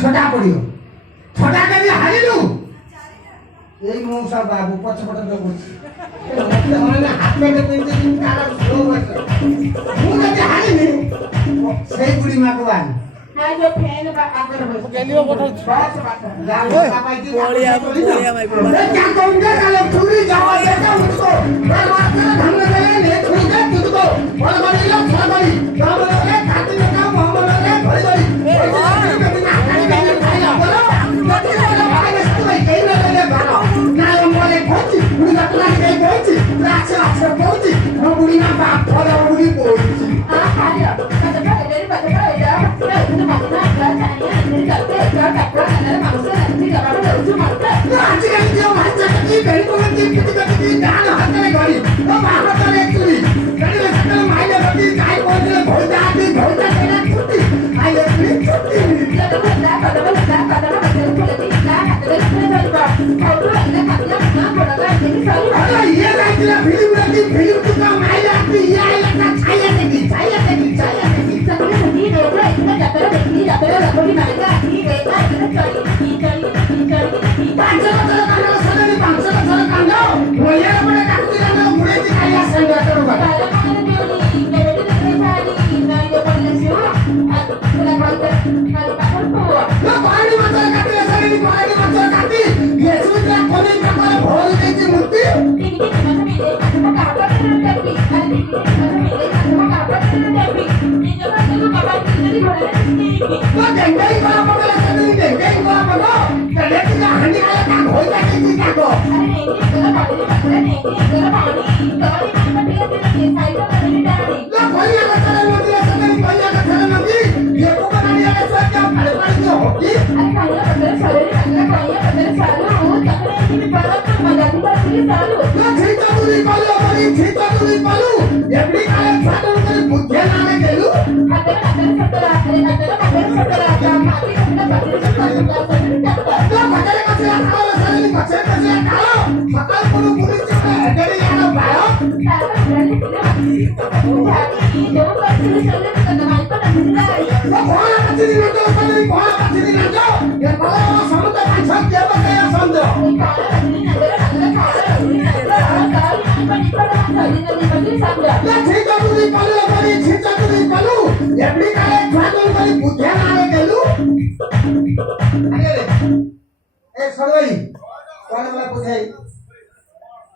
छोटा पड़ियो छोटा के भी हारिलु यही मौसा बाबू पछपट जो बोलছি মানে হাত মেটে পেতে দিন তারা স্লো হইছে মু যদি হারিনি সেই গুড়ি মাকো আনি হ্যাঁ যে ফ্যান বা আগর হইছে গেলিও বটল বাস যাও বাবা কি বড়িয়া মাই এ क्या कहूंगा काले पूरी जावा देता मुझको मैं मात्र ढंग से ले छुई दे तुझको बड़ बड़ी लोग छोड़ बड़ी गांव वाले खाते में काम मोहम्मद वाले भरी भरी ए सरोई कौन वाला पूछे